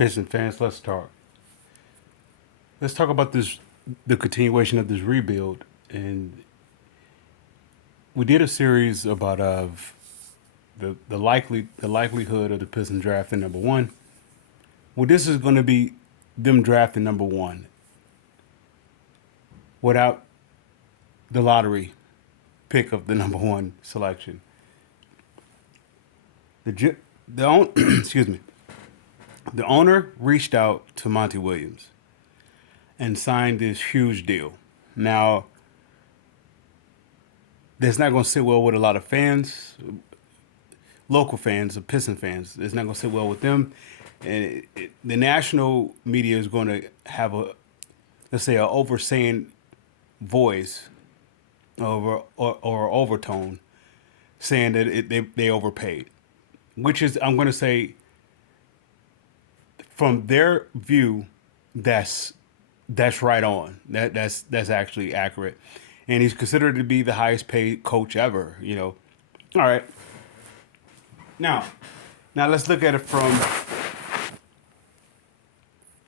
Pistons fans, let's talk. Let's talk about the continuation of this rebuild. And we did a series about the likelihood of the Pistons drafting number one. Well, this is going to be them drafting number one without the lottery pick of the number one selection. Excuse me. The owner reached out to Monty Williams and signed this huge deal. Now, that's not going to sit well with a lot of fans, local fans, or Piston fans. It's not going to sit well with them, and the national media is going to have let's say, a oversaying voice or overtone, saying that they overpaid, which is, I'm going to say, from their view, that's right on. That's actually accurate, and he's considered to be the highest paid coach ever. All right. Now, let's look at it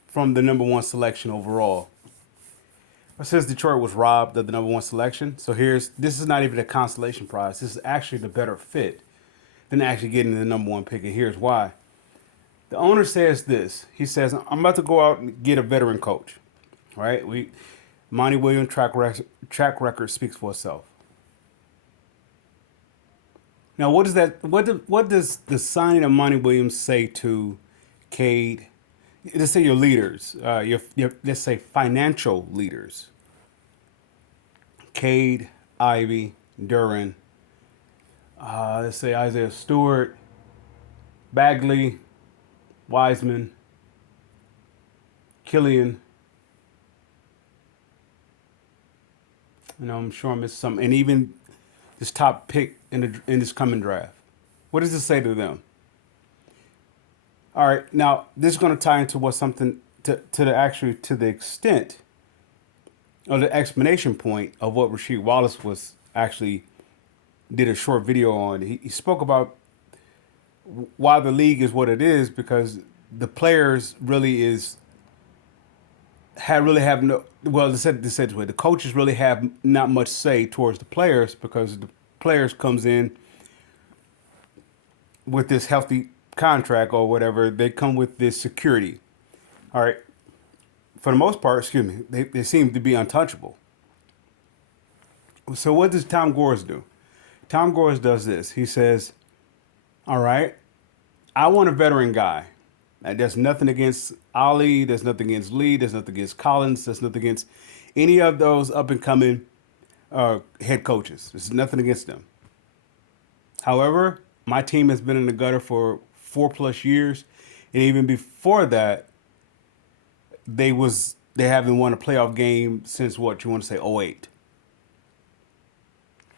from the number one selection overall. It says Detroit was robbed of the number one selection. So this is not even a consolation prize. This is actually the better fit than actually getting the number one pick. And here's why. The owner says this. He says, I'm about to go out and get a veteran coach. All right? Monty Williams' track record speaks for itself. Now, what does the signing of Monty Williams say to Cade? Let's say your leaders, your let's say financial leaders. Cade, Ivy, Duran. Let's say Isaiah Stewart, Bagley, Wiseman, Killian. I'm sure I missed some, and even this top pick in this coming draft. What does this say to them? All right, now this is going to tie into what something to the extent or the explanation point of what Rasheed Wallace was actually did a short video on. He spoke about why the league is what it is, because the players really have no, well, they said this way, the coaches really have not much say towards the players, because the players comes in with this healthy contract or whatever. They come with this security. All right. For the most part, excuse me, they seem to be untouchable. So what does Tom Gores do? Tom Gores does this. He says, all right, I want a veteran guy. Now, there's nothing against Ali. There's nothing against Lee. There's nothing against Collins. There's nothing against any of those up and coming head coaches. There's nothing against them. However, my team has been in the gutter for 4+ years, and even before that, they haven't won a playoff game since, what you want to say, '08.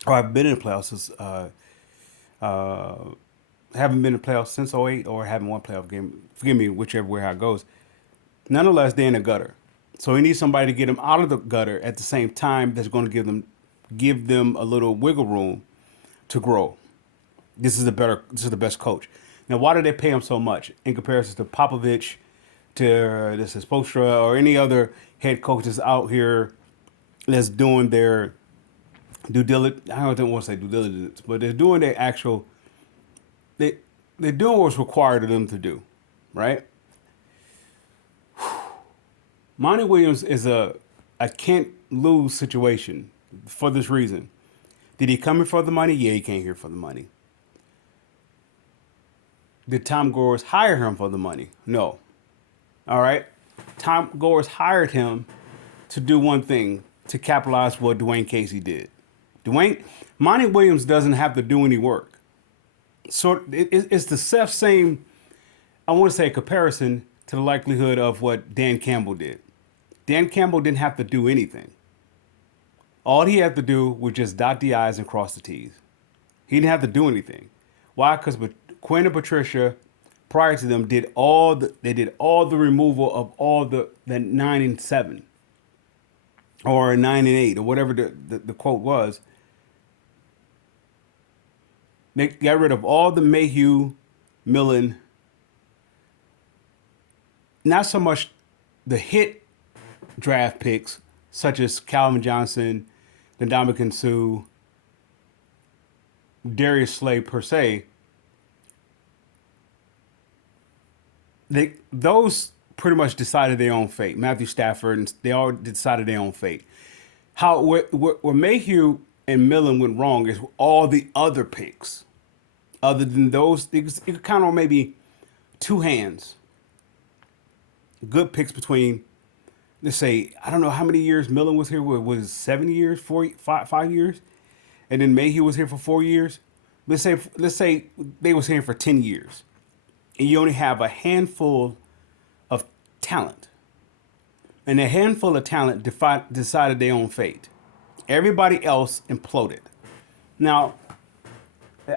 Or I've been in the playoffs since haven't been in the playoffs since '08, or haven't won a playoff game. Forgive me, whichever way how it goes. Nonetheless, they're in the gutter, so he needs somebody to get them out of the gutter at the same time. That's going to give them a little wiggle room to grow. This is the best coach. Now, why do they pay him so much in comparison to Popovich, to this is Spoelstra, or any other head coaches out here that's doing their due diligence? I don't want to say due diligence, but they're doing their actual. They're doing what's required of them to do, right? Monty Williams is a can't lose situation for this reason. Did he come here for the money? Yeah, he came here for the money. Did Tom Gores hire him for the money? No. All right. Tom Gores hired him to do one thing, to capitalize what Dwayne Casey did. Monty Williams doesn't have to do any work. So it's the same, I want to say, comparison to the likelihood of what Dan Campbell did. Dan Campbell didn't have to do anything. All he had to do was just dot the I's and cross the T's. He didn't have to do anything. Why? Because Quinn and Patricia, prior to them, did all the removal of all the 9-7 or 9-8 or whatever the quote was. They got rid of all the Mayhew, Millen, not so much the hit draft picks, such as Calvin Johnson, Ndamukong Suh, Darius Slay per se. Those pretty much decided their own fate. Matthew Stafford, and they all decided their own fate. Where Mayhew and Millen went wrong is all the other picks. Other than those, you could count on maybe two hands. Good picks between, let's say, I don't know how many years Millen was here. Was it 7 years, 5 years, and then Mayhew was here for 4 years. Let's say they was here for 10 years, and you only have a handful of talent, and a handful of talent decided their own fate. Everybody else imploded. Now,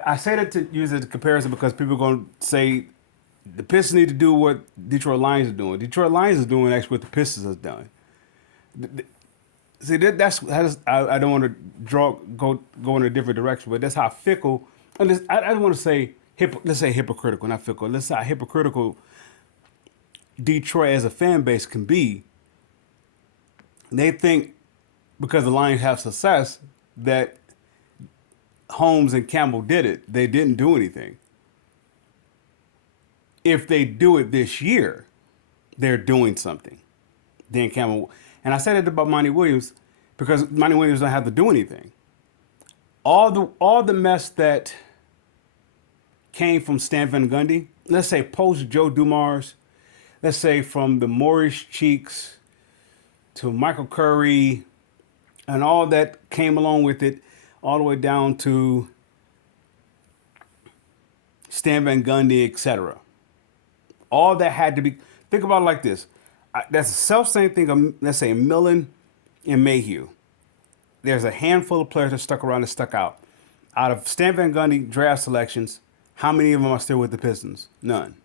I say that to use as a comparison because people are going to say the Pistons need to do what Detroit Lions are doing. Detroit Lions is doing actually what the Pistons has done. See, I don't want to go in a different direction, but that's how fickle. And I don't want to say let's say hypocritical, not fickle. Let's say how hypocritical Detroit as a fan base can be. They think because the Lions have success that Holmes and Campbell did it. They didn't do anything. If they do it this year, they're doing something. Dan Campbell, and I said it about Monty Williams because Monty Williams don't have to do anything. All the mess that came from Stan Van Gundy, let's say post Joe Dumars, let's say from the Morris Cheeks to Michael Curry, and all that came along with it, all the way down to Stan Van Gundy, etc. All that had to be. Think about it like this. That's the self-same thing of, let's say, Millen and Mayhew. There's a handful of players that stuck around and stuck out. Out of Stan Van Gundy draft selections, how many of them are still with the Pistons? None,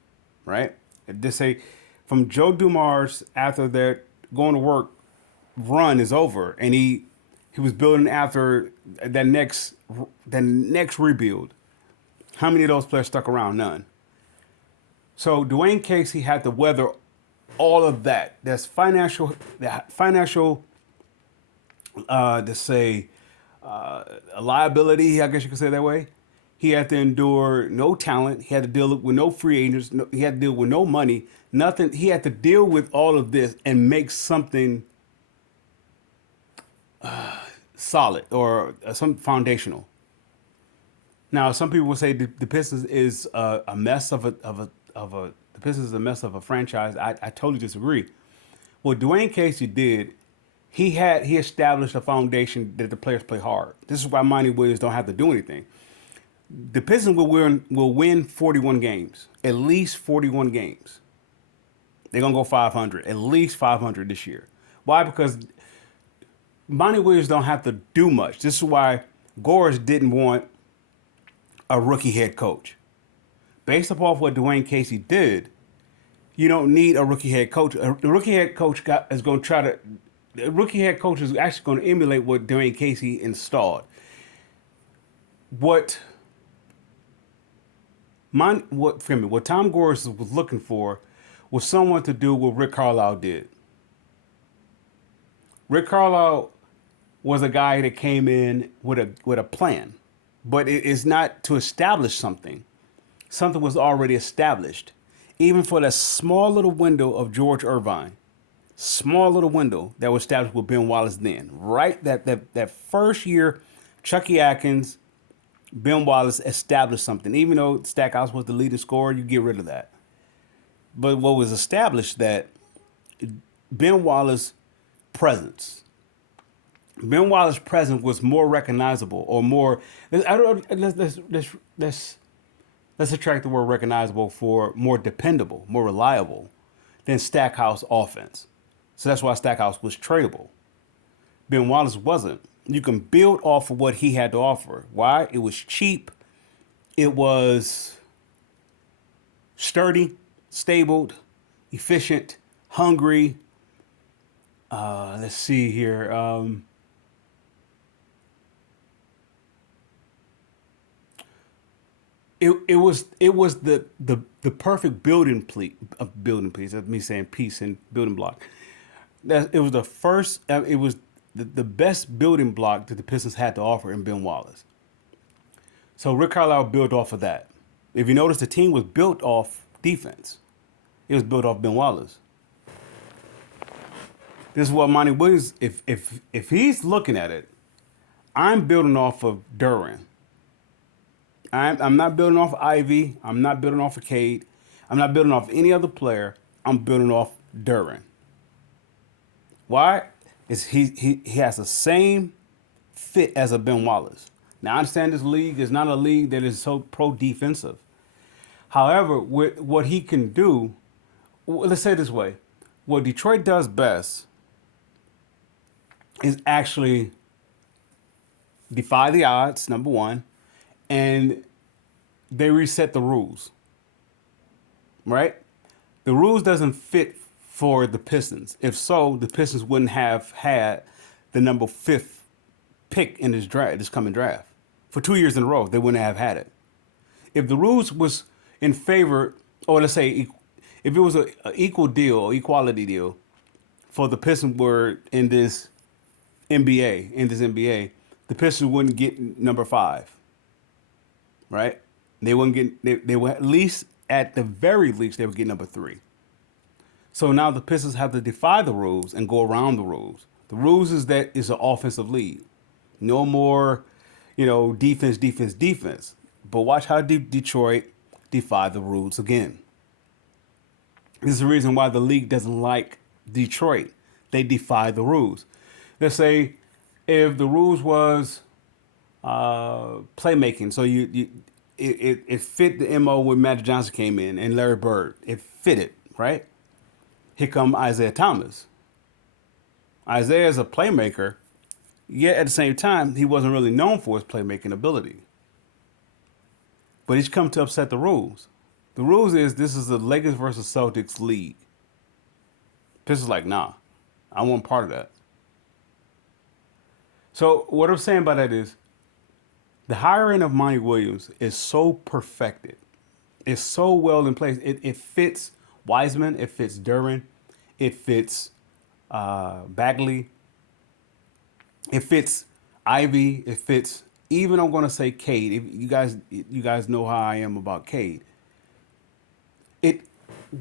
right? Just say from Joe Dumars after their going to work run is over, and he was building after that next rebuild. How many of those players stuck around? None. So Dwayne Casey had to weather all of that. That's financial, to say, a liability, I guess you could say it that way. He had to endure no talent. He had to deal with no free agents. He had to deal with no money, nothing. He had to deal with all of this and make something solid or some foundational. Now, some people will say the Pistons is a mess of a the Pistons is a mess of a franchise. I totally disagree. What Dwayne Casey did, he established a foundation that the players play hard. This is why Monty Williams don't have to do anything. The Pistons will win 41 games, at least 41 games. They're gonna go 500, at least 500 this year. Why? Because Monty Williams don't have to do much. This is why Gores didn't want a rookie head coach. Based upon what Dwayne Casey did, you don't need a rookie head coach. A rookie head coach is going to try to. The rookie head coach is actually going to emulate what Dwayne Casey installed. What Tom Gores was looking for was someone to do what Rick Carlisle did. Rick Carlisle was a guy that came in with a plan, but it is not to establish something. Something was already established. Even for that small little window of George Irvine, small little window that was established with Ben Wallace then. Right? That first year, Chucky Atkins, Ben Wallace established something. Even though Stackhouse was the leading scorer, you get rid of that. But what was established that Ben Wallace's presence, Ben Wallace's presence was more recognizable or more. Let's subtract the word recognizable for more dependable, more reliable than Stackhouse offense. So that's why Stackhouse was tradable. Ben Wallace wasn't. You can build off of what he had to offer. Why? It was cheap. It was sturdy, stable, efficient, hungry. Let's see here. It was the perfect building piece. That's me saying piece and building block. It was the first. It was the best building block that the Pistons had to offer in Ben Wallace. So Rick Carlisle built off of that. If you notice, the team was built off defense. It was built off Ben Wallace. This is what Monty Williams. If he's looking at it, I'm building off of Duran. I'm not building off Ivy. I'm not building off of Cade. I'm not building off any other player. I'm building off Duran. Why? Is he has the same fit as a Ben Wallace. Now I understand this league is not a league that is so pro defensive. However, with what he can do, let's say it this way: what Detroit does best is actually defy the odds. Number one, and they reset the rules. Right? The rules doesn't fit for the Pistons. If so, the Pistons wouldn't have had the number fifth pick in this coming draft. For 2 years in a row, they wouldn't have had it. If the rules was in favor, or let's say, if it was an equal deal, equality deal, for the Pistons were in this NBA, the Pistons wouldn't get number 5, right? They wouldn't get. They would at the very least, they would get number 3. So now the Pistons have to defy the rules and go around the rules. The rules is that it's an offensive league. No more, defense. But watch how Detroit defy the rules again. This is the reason why the league doesn't like Detroit. They defy the rules. Let's say if the rules was playmaking, so it fit the MO when Magic Johnson came in and Larry Bird. It fit it, right? Here come Isaiah Thomas. Isaiah is a playmaker, yet at the same time, he wasn't really known for his playmaking ability. But he's come to upset the rules. The rules is this is the Lakers versus Celtics league. Pistons like, nah, I want part of that. So what I'm saying by that is the hiring of Monty Williams is so perfected. It's so well in place. It fits Wiseman. It fits Duran. It fits Bagley. It fits Ivy. It fits even, I'm going to say, Cade. If you guys know how I am about Cade.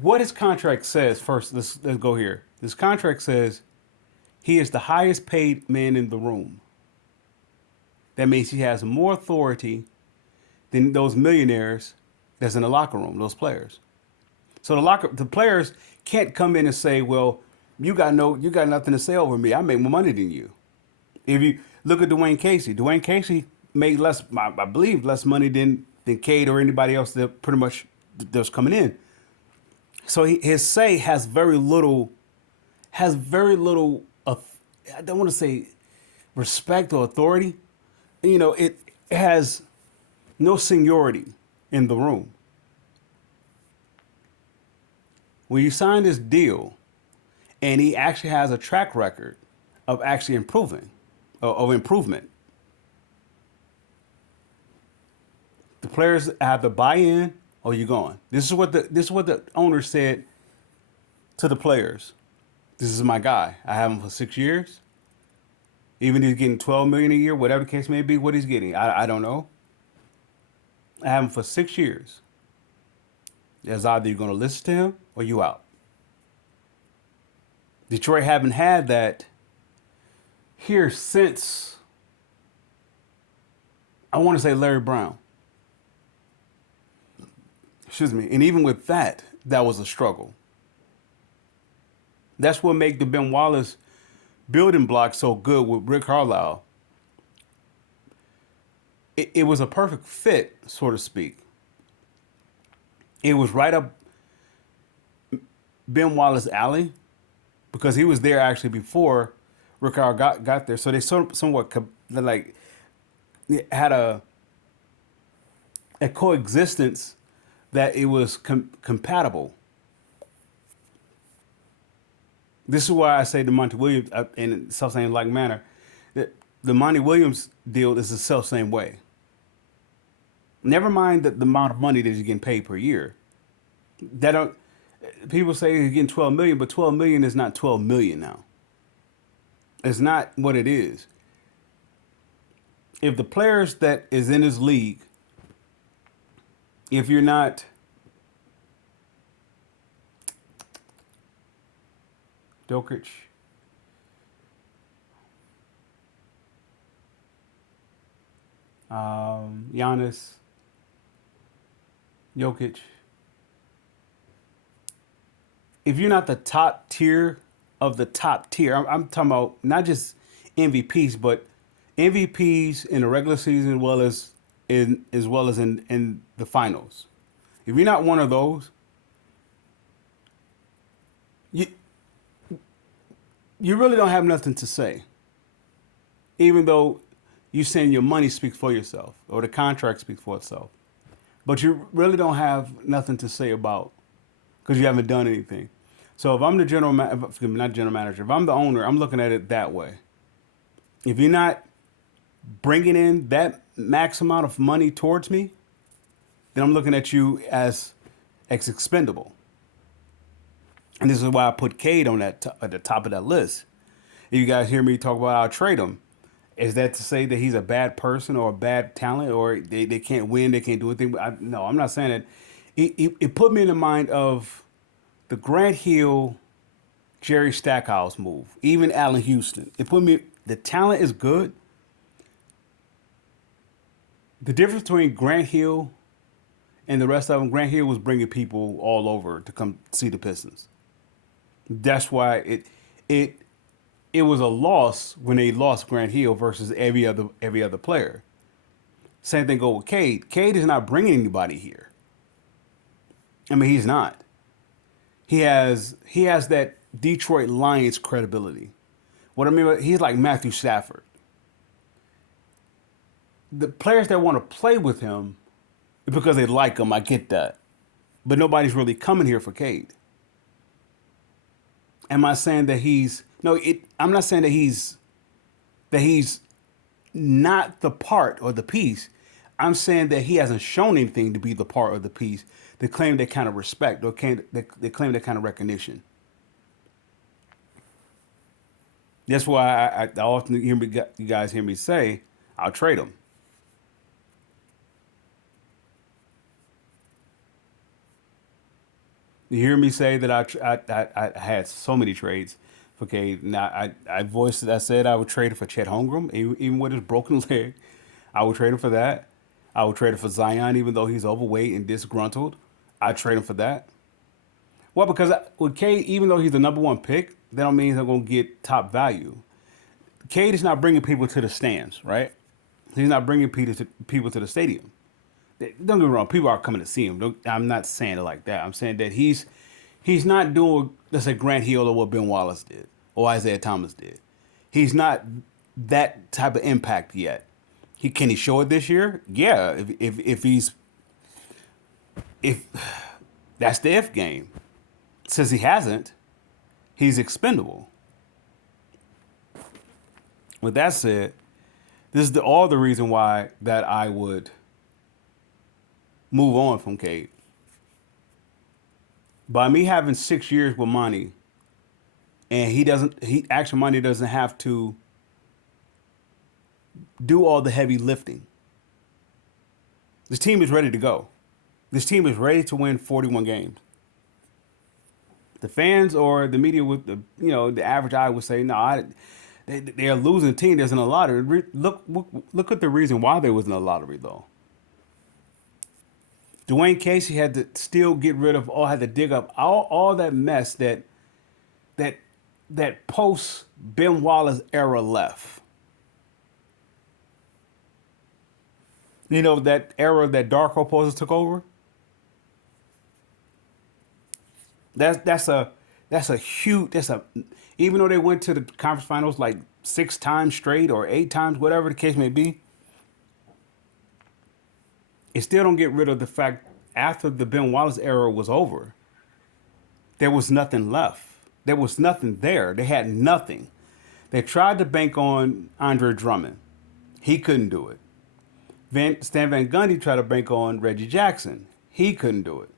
What his contract says, first, let's go here. This contract says he is the highest paid man in the room. That means he has more authority than those millionaires that's in the locker room, those players. So the players can't come in and say, well, you got nothing to say over me. I make more money than you. If you look at Dwayne Casey made less, I believe, less money than Cade or anybody else that pretty much that's coming in. So his say has very little. I don't want to say respect or authority. It has no seniority in the room. When you sign this deal, and he actually has a track record of actually improvement. The players have to buy in, or you're gone. This is what the owner said to the players. This is my guy. I have him for 6 years. Even if he's getting $12 million a year, whatever the case may be, what he's getting, I don't know. I have him for 6 years. It's either you're going to listen to him or you out. Detroit haven't had that here since, I want to say, Larry Brown. Excuse me. And even with that was a struggle. That's what made the Ben Wallace building block so good with Rick Carlisle. It was a perfect fit, so to speak. It was right up Ben Wallace's alley because he was there actually before Rick Carlisle got there. So they somewhat like had a coexistence that it was compatible. This is why I say the Monty Williams, in self-same like manner, that the Monty Williams deal is the self-same way. Never mind the amount of money that you're getting paid per year. That don't people say he's getting 12 million, but 12 million is not 12 million now. It's not what it is. If the players that is in his league, if you're not Jokic, Giannis, Jokic, if you're not the top tier of the top tier, I'm talking about not just MVPs, but MVPs in the regular season as well as in the finals. If you're not one of those, you you really don't have nothing to say. Even though you saying your money speaks for yourself or the contract speaks for itself, but you really don't have nothing to say about because you haven't done anything. So if I'm the excuse me, not general manager, if I'm the owner, I'm looking at it that way. If you're not bringing in that max amount of money towards me, then I'm looking at you as expendable. And this is why I put Cade on at the top of that list. If you guys hear me talk about I'll trade him, is that to say that he's a bad person or a bad talent or they can't win, they can't do anything? No, I'm not saying that. It put me in the mind of the Grant Hill, Jerry Stackhouse move, even Allen Houston. It put me. The talent is good. The difference between Grant Hill and the rest of them, Grant Hill was bringing people all over to come see the Pistons. That's why it it was a loss when they lost Grant Hill versus every other player. Same thing go with Cade. Cade is not bringing anybody here. I mean, he's not. He has that Detroit Lions credibility. What I mean, he's like Matthew Stafford. The players that want to play with him because they like him, I get that, but nobody's really coming here for Cade. Am I saying that he's no? I'm not saying that he's not the part or the piece. I'm saying that he hasn't shown anything to be the part or the piece to claim that kind of respect or they claim that kind of recognition. That's why I often you guys hear me say, I'll trade him. You hear me say that I had so many trades for Cade. Now I voiced it. I said I would trade him for Chet Holmgren, even with his broken leg. I would trade him for that. I would trade him for Zion, even though he's overweight and disgruntled. I'd trade him for that. Well, because with Cade, even though he's the number one pick, that don't mean he's going to get top value. Cade is not bringing people to the stands, right? He's not bringing people to the stadium. Don't get me wrong, people are coming to see him. I'm not saying it like that. I'm saying that he's not doing, let's say, Grant Hill or what Ben Wallace did or Isaiah Thomas did. He's not that type of impact yet. Can he show it this year? Yeah, if that's the if game. Since he hasn't, he's expendable. With that said, this is all the reason why that I would move on from Cade. By me having 6 years with Monty, and he actually Monty doesn't have to do all the heavy lifting. This team is ready to go. This team is ready to win 41 games. The fans or the media with the average eye would say, no, they're a losing team. There's in a lottery. Look at the reason why they was in a lottery though. Dwayne Casey had to still get rid of had to dig up all that mess that post Ben Wallace era left. That era that Darko Poses took over. That's a huge even though they went to the conference finals like 6 times straight or 8 times, whatever the case may be, it still don't get rid of the fact after the Ben Wallace era was over, there was nothing left. There was nothing there. They had nothing. They tried to bank on Andre Drummond. He couldn't do it. Stan Van Gundy tried to bank on Reggie Jackson. He couldn't do it.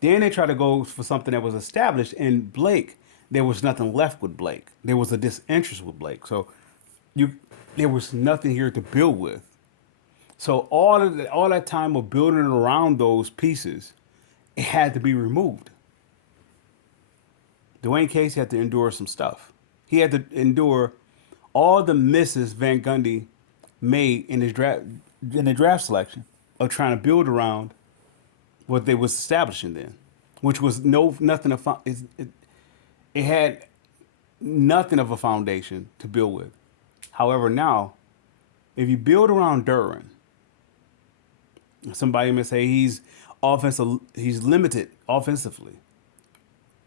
Then they tried to go for something that was established. And Blake, there was nothing left with Blake. There was a disinterest with Blake. So you, there was nothing here to build with. So all that time of building around those pieces, it had to be removed. Dwayne Casey had to endure some stuff. He had to endure all the misses Van Gundy made in the draft selection of trying to build around what they was establishing then, which was nothing of it had nothing of a foundation to build with. However, now if you build around Duran, somebody may say he's limited offensively.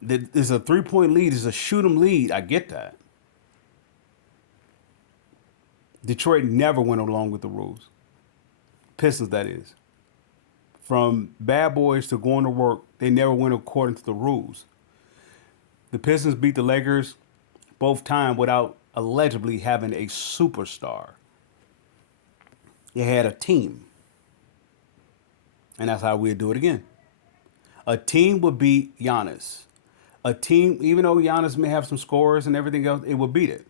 There's a 3-point lead, there's a shoot 'em lead. I get that. Detroit never went along with the rules. Pistons, that is. From bad boys to going to work, they never went according to the rules. The Pistons beat the Lakers both times without allegedly having a superstar. They had a team. And that's how we'd do it again. A team would beat Giannis. A team, even though Giannis may have some scores and everything else, it would beat it.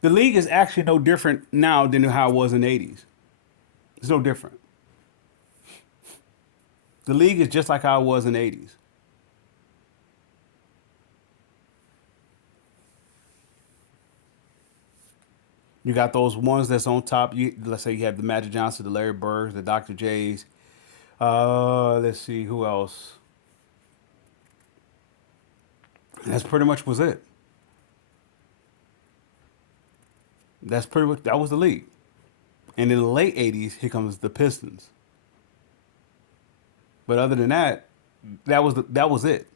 The league is actually no different now than how it was in the 80s. It's no different. The league is just like how it was in the 80s. You got those ones that's on top. Let's say you have the Magic Johnson, the Larry Birds, the Dr. J's. Let's see, who else? And that's pretty much was it. That was the league. And in the late 80s, here comes the Pistons. But other than that, that was it.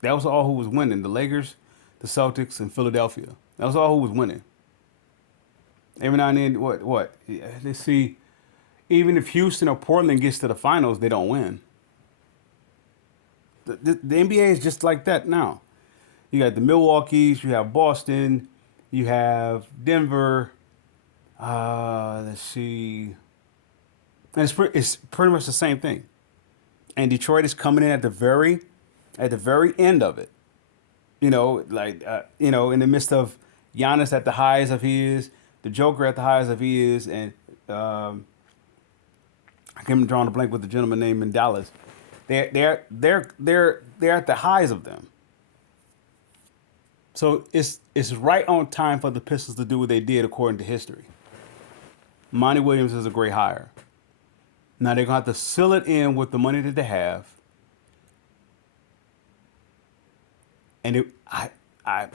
That was all who was winning. The Lakers, the Celtics, and Philadelphia. That was all who was winning. Every now and then, what? Yeah, let's see. Even if Houston or Portland gets to the finals, they don't win. The NBA is just like that now. You got the Milwaukee's, you have Boston, you have Denver. Let's see. And it's pretty much the same thing. And Detroit is coming in at the very end of it. In the midst of Giannis at the highest of his, the Joker at the highest of his, and I can't draw a blank with the gentleman name in Dallas. They're at the highs of them. So it's right on time for the Pistons to do what they did according to history. Monty Williams is a great hire. Now they're gonna have to seal it in with the money that they have. And I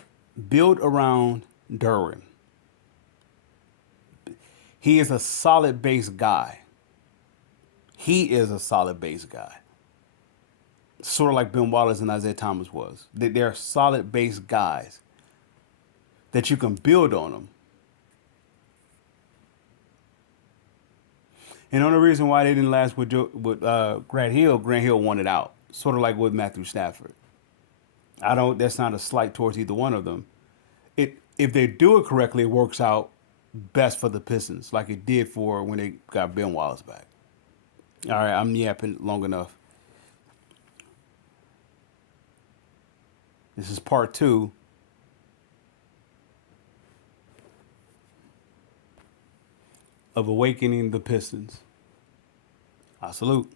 build around Duran. He is a solid base guy. He is a solid base guy. Sort of like Ben Wallace and Isaiah Thomas was. They're solid base guys that you can build on them. And the only reason why they didn't last with Grant Hill wanted out. Sort of like with Matthew Stafford. That's not a slight towards either one of them. If they do it correctly, it works out best for the Pistons, like it did for when they got Ben Wallace back. All right, I'm yapping long enough. This is part 2 of Awakening the Pistons. I salute.